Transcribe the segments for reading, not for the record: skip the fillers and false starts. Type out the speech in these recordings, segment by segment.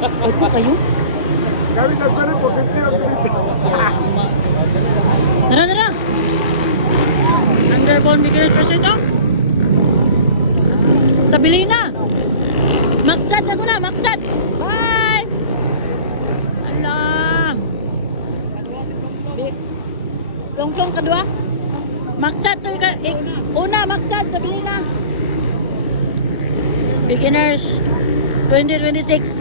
Pwede kayo? Kami nagpare po, 50 ang pinito. Tara, tara. Underbone beginners first ito. Tabili na. Makchat ako na, makchat. Bye. Alam. Plong-plong kadua. Makchat to una, makchat, sabili na. Beginners 2026.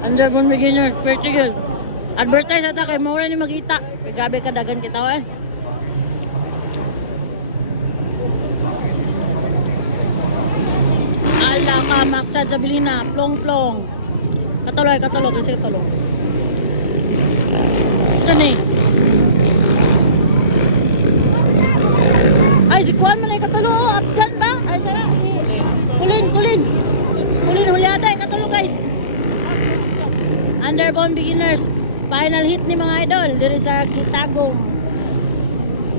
Underbone beginners, Portugal. Advertise ata kay mura ni magita. Kay grabe ka dagan kita eh. Ala ka makchat sabili na, plong-plong. Katulog, kasi katulog. Saan eh? Ay, si Kuan man ay katulog. Abdan ba? Ay, sana. Kulin. Hulyada ay katulog guys. Underbone beginners. Final hit ni mga idol. Diri sa Gitagom.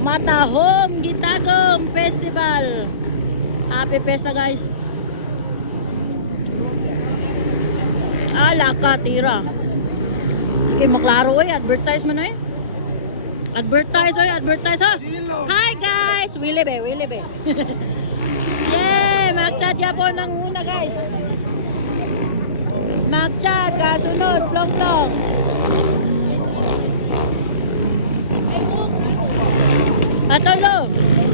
Matahom Gitagom Festival. Happy Pesta guys. Ala ka, tira. Okay, maklaro oy, advertise man oy. Advertise ha. Hi guys, Willie be. Yay, magchat yapon ng una guys. Magchat, kasunod, plong-plong. Patolo,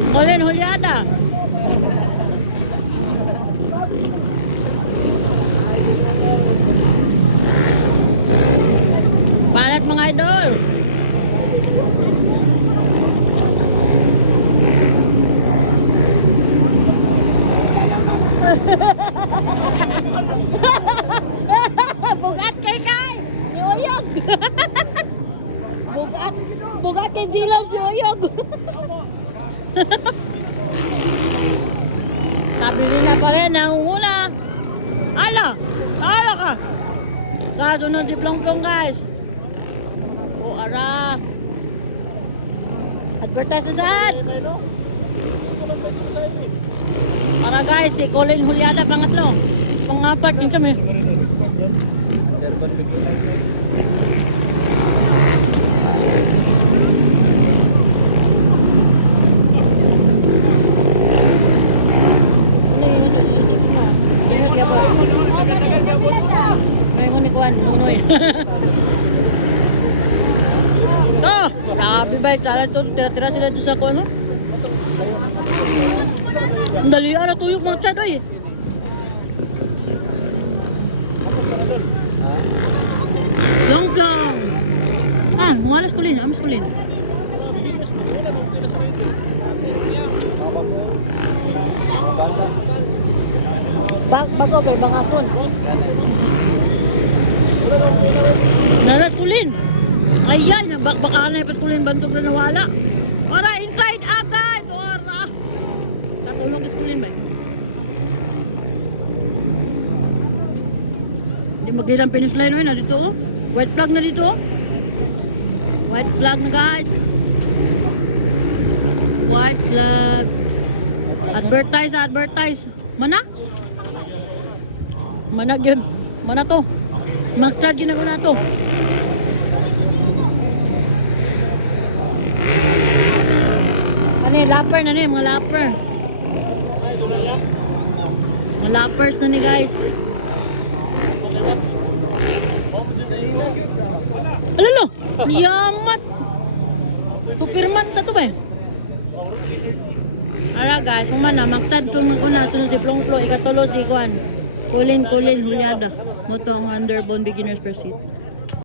Colin Hulyada. Palat mga idol. Bugat kay ni Oyog. Bugat kay Jilaw si Oyog. Kabili na pa rin ang una. Ala ka. Kasunod si Plong-Plong guys. O ara. Advertise na saan? Para guys, si Colin Hulyada pangatlo. Pang-apat din kami. May ko ni Kuan, nunoy. To, grabe ba? Tara to, tira sila doon sa kuan, no? Ang dali ara tuyok mga tsad, oy. Long. Ah, mualas kulin, amas kulin. Bago pero bangapon. Narat kulin. Ayan, baka na pas kulin bantog na nawala. Ora inside agad, ora. Katulog is kulin ba? Hindi magilang finish line na dito oh. White flag na dito oh. White flag na guys. White flag. Advertise. Mana gyud? Mana to? Mag-charge na ko na to. Ano lapper na ni, mga lapper. Mga lappers na ni guys. Alalo, yamat. Superman ta to ba? Ara guys, kung man na magchat kung na sunod si Plong-Plong ikatulo si Kuan. Colin Hulyada. Moto ang Underbone beginners per seat.